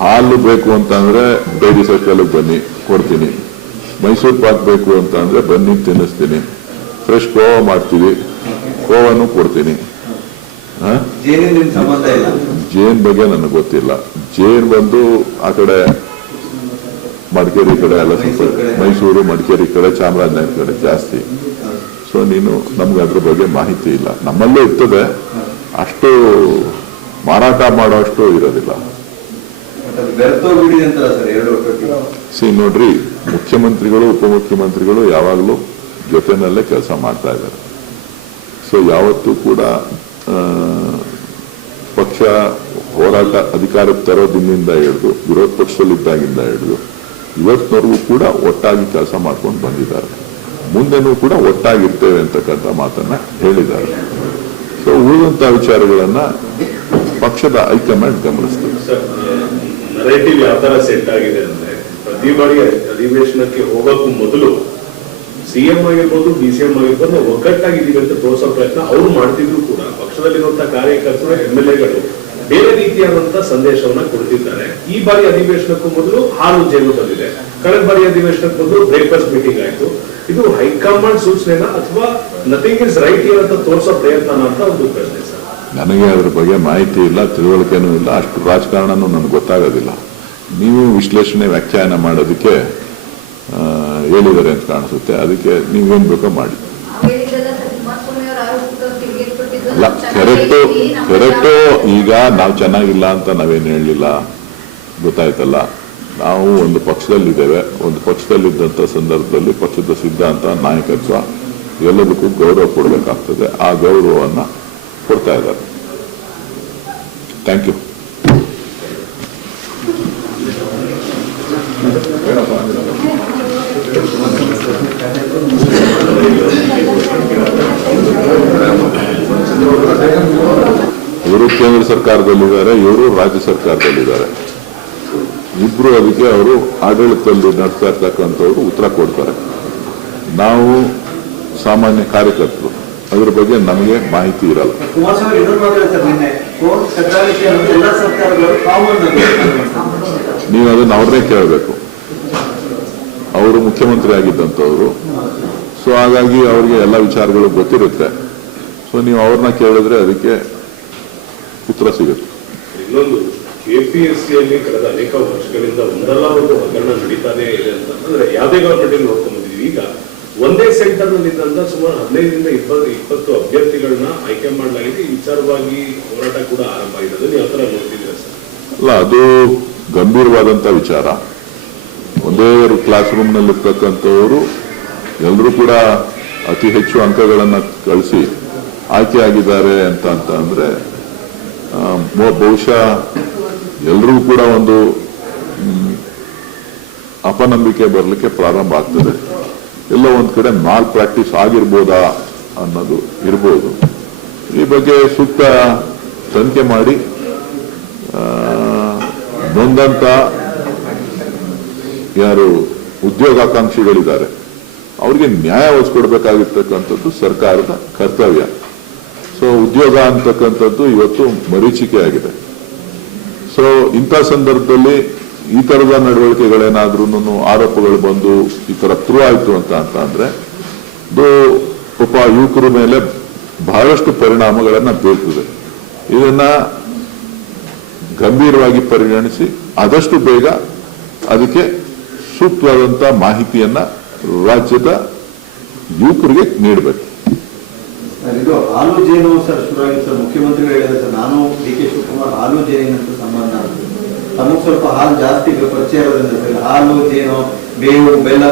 ಹಾಲು ಬೇಕು ಅಂತ ಅಂದ್ರೆ ಡೈರಿ ಸರ್ಕಲ್ ಬನ್ನಿ ಕೊಡ್ತೀನಿ. ಮೈಸೂರು ಪಾಕ್ ಬೇಕು ಅಂತ ಅಂದ್ರೆ ಬನ್ನಿ ತಿನ್ನಿಸ್ತೀನಿ. ಫ್ರೆಶ್ ಕೋವಾ ಮಾಡ್ತೀವಿ, ಕೋವಾನು ಕೊಡ್ತೀನಿ. ಜೇನ್ ಬಗ್ಗೆ ನನಗೆ ಗೊತ್ತಿಲ್ಲ. ಜೇನ್ ಬಂದು ಆ ಕಡೆ ಮಡಿಕೇರಿ ಕಡೆ ಎಲ್ಲ ಸ್ವಲ್ಪ, ಮೈಸೂರು ಮಡಿಕೇರಿ ಕಡೆ ಚಾಮರಾಜನಗರ ಕಡೆ ಜಾಸ್ತಿ. ಸೊ ನೀನು ನಮ್ಗೆ ಅದ್ರ ಬಗ್ಗೆ ಮಾಹಿತಿ ಇಲ್ಲ. ನಮ್ಮಲ್ಲೇ ಇರ್ತದೆ, ಅಷ್ಟು ಮಾರಾಟ ಮಾಡೋಷ್ಟು ಇರೋದಿಲ್ಲ. ನೋಡ್ರಿ, ಮುಖ್ಯಮಂತ್ರಿಗಳು ಉಪಮುಖ್ಯಮಂತ್ರಿಗಳು ಯಾವಾಗಲೂ ಜೊತೆನಲ್ಲೇ ಕೆಲಸ ಮಾಡ್ತಾ ಇದ್ದಾರೆ. ಸೊ ಯಾವತ್ತೂ ಕೂಡ ಪಕ್ಷ ಹೋರಾಟ ಅಧಿಕಾರಕ್ಕೆ ತರೋದಿನಿಂದ ಹಿಡಿದು ವಿರೋಧ ಪಕ್ಷದಲ್ಲಿದ್ದಾಗಿಂದ ಹಿಡಿದು ಇವತ್ತಿನವರೆಗೂ ಕೂಡ ಒಟ್ಟಾಗಿ ಕೆಲಸ ಮಾಡ್ಕೊಂಡು ಬಂದಿದ್ದಾರೆ. ಮುಂದೆನೂ ಕೂಡ ಒಟ್ಟಾಗಿರ್ತೇವೆ ಅಂತಕ್ಕಂಥ ಮಾತನ್ನ ಹೇಳಿದ್ದಾರೆ. ಸೊ ಉಳಿದಂತ ವಿಚಾರಗಳನ್ನ ಪಕ್ಷದ ಹೈಕಮಾಂಡ್ ಗಮನಿಸ್ತದೆ. ನರೇಟಿವ್ ಯಾವ ತರ ಸೆಟ್ ಆಗಿದೆ ಅಂದ್ರೆ, ಪ್ರತಿ ಬಾರಿ ಅಧಿವೇಶನಕ್ಕೆ ಹೋಗೋಕ್ಕೂ ಮೊದಲು ಸಿಎಂ ಆಗಿರ್ಬೋದು, ಡಿಸಿಎಂ ಆಗಿರ್ಬೋದು, ನಾವು ಒಗ್ಗಟ್ಟಾಗಿದ್ದೀವಿ ಅಂತ ತೋರಿಸೋ ಪ್ರಯತ್ನ ಅವರು ಮಾಡ್ತಿದ್ರು ಕೂಡ ಪಕ್ಷದಲ್ಲಿರುವಂತಹ ಕಾರ್ಯಕರ್ತರು, MLA ಗಳು ಬೇರೆ ರೀತಿಯಾದಂತಹ ಸಂದೇಶವನ್ನ ಕೊಡ್ತಿದ್ದಾರೆ. ಈ ಬಾರಿ ಅಧಿವೇಶನಕ್ಕೂ ಮೊದಲು ಹಾಲು ಜೇನು ಬಂದಿದೆ, ಕಳೆದ ಬಾರಿ ಅಧಿವೇಶನಕ್ಕೆ ಮೊದಲು ಬ್ರೇಕ್ಫಾಸ್ಟ್ ಮೀಟಿಂಗ್ ಆಯ್ತು. ಇದು ಹೈಕಮಾಂಡ್ ಸೂಚನೆನ ಅಥವಾ ನಥಿಂಗ್ ಇಸ್ ರೈಟ್ ಹಿಯರ್ ಅಂತ ತೋರಿಸೋ ಪ್ರಯತ್ನ ಅಂತ ಒಂದು ಪ್ರಶ್ನೆ ಸರ್. ನನಗೆ ಅದ್ರ ಬಗ್ಗೆ ಮಾಹಿತಿ ಇಲ್ಲ, ತಿಳುವಳಿಕೆನೂ ಇಲ್ಲ, ಅಷ್ಟು ರಾಜಕಾರಣನೂ ನನಗೆ ಗೊತ್ತಾಗೋದಿಲ್ಲ. ನೀವು ವಿಶ್ಲೇಷಣೆ ವ್ಯಾಖ್ಯಾನ ಮಾಡೋದಕ್ಕೆ ಹೇಳಿದ್ದಾರೆ ಅಂತ ಕಾಣಿಸುತ್ತೆ. ಅದಕ್ಕೆ ನೀವೇನ್ ಬೇಕೋ ಮಾಡಿ. ಅಲ್ಲ, ಕರೆಕ್ಟು. ಈಗ ನಾವು ಚೆನ್ನಾಗಿಲ್ಲ ಅಂತ ನಾವೇನು ಹೇಳಲಿಲ್ಲ, ಗೊತ್ತಾಯ್ತಲ್ಲ. ನಾವು ಒಂದು ಪಕ್ಷದಲ್ಲಿದ್ದೇವೆ. ಒಂದು ಪಕ್ಷದಲ್ಲಿದ್ದಂಥ ಸಂದರ್ಭದಲ್ಲಿ ಪಕ್ಷದ ಸಿದ್ಧಾಂತ, ನಾಯಕತ್ವ ಎಲ್ಲದಕ್ಕೂ ಗೌರವ ಕೊಡಬೇಕಾಗ್ತದೆ. ಆ ಗೌರವವನ್ನು ಕೊಡ್ತಾ ಇದ್ದಾರೆ. Thank you. ಇವರು ಕೇಂದ್ರ ಸರ್ಕಾರದಲ್ಲಿದ್ದಾರೆ, ಇವರು ರಾಜ್ಯ ಸರ್ಕಾರದಲ್ಲಿದ್ದಾರೆ. ಇಬ್ರು ಅದಕ್ಕೆ ಅವರು ಆಡಳಿತದಲ್ಲಿ ನಡೆಸ್ತಾ ಇರ್ತಕ್ಕಂಥವ್ರು ಉತ್ತರ ಕೊಡ್ತಾರೆ. ನಾವು ಸಾಮಾನ್ಯ ಕಾರ್ಯಕರ್ತರು, ಅದ್ರ ಬಗ್ಗೆ ನಮಗೆ ಮಾಹಿತಿ ಇರಲ್ಲ. ನೀವು ಅದನ್ನ ಅವ್ರನ್ನೇ ಕೇಳಬೇಕು. ಅವರು ಮುಖ್ಯಮಂತ್ರಿ ಆಗಿದ್ದಂಥವ್ರು. ಸೊ ಹಾಗಾಗಿ ಅವ್ರಿಗೆ ಎಲ್ಲ ವಿಚಾರಗಳು ಗೊತ್ತಿರುತ್ತೆ. ಸೊ ನೀವು ಅವ್ರನ್ನ ಕೇಳಿದ್ರೆ ಅದಕ್ಕೆ ಉತ್ತರ ಸಿಗುತ್ತೆ. ಇನ್ನೊಂದು, ಕೆಪಿಎಸ್ಸಿಯಲ್ಲಿ ಕಳೆದ ಅನೇಕ ವರ್ಷಗಳಿಂದ ಒಂದಲ್ಲ ಒಂದು ಹಗರಣ ನಡೀತಾನೆ ಇದೆ ಅಂತ ಅಂದ್ರೆ ಯಾವುದೇ ಗವರ್ಮೆಂಟ್ ನೋಡ್ಕೊಂಡು ಬಂದಿದ್ದೀವಿ. ಈಗ ಒಂದೇ ಸೆಂಟರ್ ನಲ್ಲಿ ಇದ್ದಂತ ಸುಮಾರು 15ರಿಂದ 20 ಅಭ್ಯರ್ಥಿಗಳನ್ನ ಆಯ್ಕೆ ಮಾಡಲಾಗಿದೆ. ಈ ವಿಚಾರವಾಗಿ ಹೋರಾಟ ಕೂಡ ಆರಂಭ ಆಗಿದೆ. ಯಾವ ತರ ನೋಡ್ತಿದ್ದೀರಾ ಸರ್? ಅಲ್ಲ, ಅದು ಗಂಭೀರವಾದಂತ ವಿಚಾರ. ಒಂದೇ ಕ್ಲಾಸ್ ರೂಮ್ ನಲ್ಲಿ ಇರ್ತಕ್ಕಂಥವರು ಎಲ್ಲರೂ ಕೂಡ ಅತಿ ಹೆಚ್ಚು ಅಂಕಗಳನ್ನ ಗಳಿಸಿ ಆಯ್ಕೆ ಆಗಿದ್ದಾರೆ ಅಂತ ಅಂದ್ರೆ ಬಹುಶಃ ಎಲ್ಲರಿಗೂ ಕೂಡ ಒಂದು ಅಪನಂಬಿಕೆ ಬರಲಿಕ್ಕೆ ಪ್ರಾರಂಭ ಆಗ್ತದೆ. ಎಲ್ಲ ಒಂದ್ ಕಡೆ ಮಾಲ್ ಪ್ರಾಕ್ಟೀಸ್ ಆಗಿರ್ಬೋದಾ ಅನ್ನೋದು ಇರ್ಬೋದು. ಈ ಬಗ್ಗೆ ಸೂಕ್ತ ತನಿಖೆ ಮಾಡಿ ನೊಂದಂತ ಯಾರು ಉದ್ಯೋಗಾಕಾಂಕ್ಷಿಗಳಿದ್ದಾರೆ ಅವ್ರಿಗೆ ನ್ಯಾಯ ಒದಗಿಸ್ಕೊಡ್ಬೇಕಾಗಿರ್ತಕ್ಕಂಥದ್ದು ಸರ್ಕಾರದ ಕರ್ತವ್ಯ. ಸೊ ಉದ್ಯೋಗ ಅಂತಕ್ಕಂಥದ್ದು ಇವತ್ತು ಮರೀಚಿಕೆ ಆಗಿದೆ. ಸೊ ಇಂಥ ಸಂದರ್ಭದಲ್ಲಿ ಈ ತರದ ನಡವಳಿಕೆಗಳೇನಾದ್ರೂ ಆರೋಪಗಳು ಬಂದು ಈ ತರ ಥ್ರೂ ಆಯ್ತು ಅಂತ ಅಂದ್ರೆ ಇದು ಪಾಪ ಯುವಕರ ಮೇಲೆ ಬಹಳಷ್ಟು ಪರಿಣಾಮಗಳನ್ನ ಬೀರ್ತದೆ. ಇದನ್ನ ಗಂಭೀರವಾಗಿ ಪರಿಗಣಿಸಿ ಆದಷ್ಟು ಬೇಗ ಅದಕ್ಕೆ ಸೂಕ್ತವಾದಂತ ಮಾಹಿತಿಯನ್ನ ರಾಜ್ಯದ ಯುವಕರಿಗೆ ನೀಡಬೇಕು. ಇದು ಹಾಲು ಜೇನು ಸರ್ ಶುರುವಾಗಿ ಸರ್, ಮುಖ್ಯಮಂತ್ರಿಗಳು ಹೇಳಿದ್ರೆ ಸರ್, ನಾನು DK ಶಿವಕುಮಾರ್ ಹಾಲು ಜೇನಿನಂತ ಸಂಬಂಧ ನಮಗೆ ಸ್ವಲ್ಪ ಹಾಲು ಜಾಸ್ತಿ ಪರಿಚಯ ಇರೋದ್ರಿಂದ ಸರ್, ಹಾಲು ಜೇನು ಬೇವು ಬೆಲ್ಲ